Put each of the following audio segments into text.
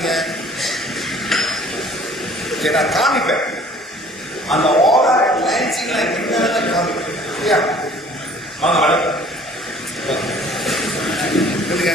செய்யுங்க சரி நான் காமிப்பேன். அந்த ஓவர் லைன்ஸிங் நான் என்னென்ன காமிப்பேன். இல்லையா வாங்க மேடம் சொல்லுங்க.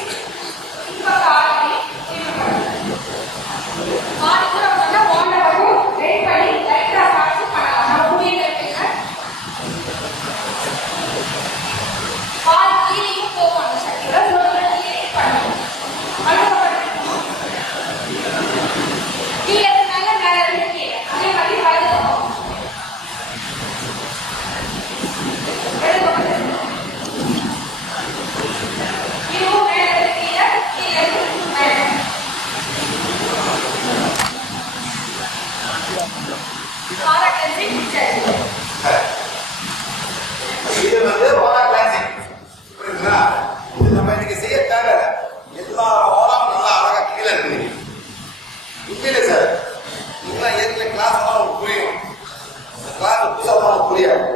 இது வந்து ஓலா கிளாசிக் புரியுதுங்களா இது நம்ம இன்னைக்கு செய்ய தேவையில்லை எல்லா ஓலாம் நல்லா அழகா கீழே இருக்குது உண்மையிலே சார் நீங்களாம் ஏற்கனவே கிளாஸ் தான் உங்களுக்கு புரியும் கிளாஸ் புதுசாக தான் உங்களுக்கு புரியாது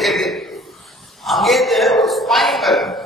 கேட்டு அங்கேருந்து ஒரு ஸ்பைன் வரும்.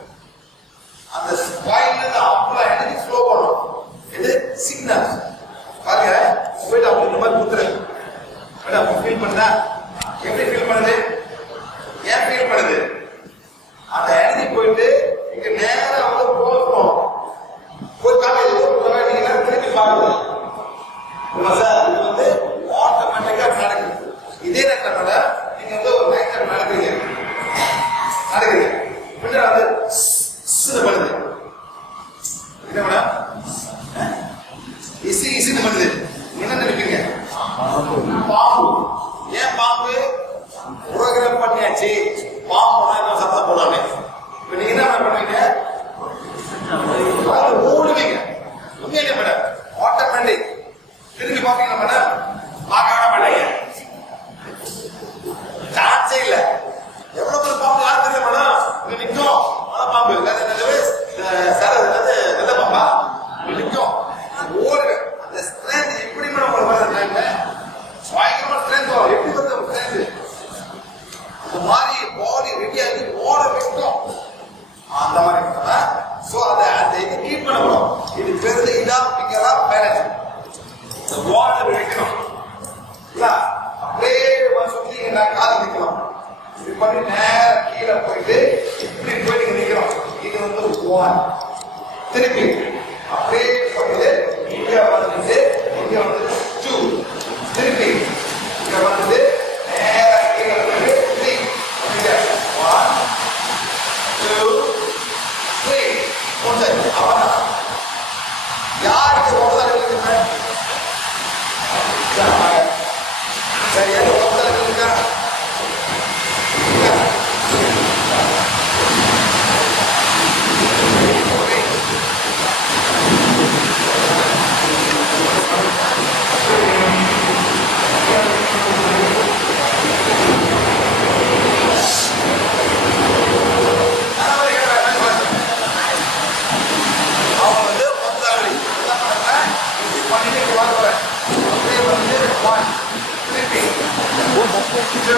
கோபம் நம்ம பார்க்க விட மாட்டேங்க சான்ஸே இல்ல எவ்வளவு பெரிய பாம்பு யாரும் தெரியல மேடம் இங்க நிற்கும் மழை அந்த எப்படி மேடம் உங்களுக்கு வர்றாங்க பயங்கரமா எப்படி வருது அந்த மாதிரி பாடி ரெடியாகி ஓட வைக்கும் அந்த மாதிரி ஸோ அதை அந்த இது ட்ரீட் பண்ண போறோம். இது பேருந்து இதாக பிக்கரா பேரண்ட் வாழ வைக்கணும் அப்படியே ஒரு சுத்தி நான் கால் நிக்கலாம் பண்ணி நேரா கீழே போயிட்டு இப்படி போயிட்டு நிற்கிறோம் இது வந்து ஒன் திருப்பி அப்படியே போயிட்டு இங்க வந்துட்டு இங்க வந்துட்டு Saya dokter juga. Enggak.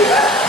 Gracias.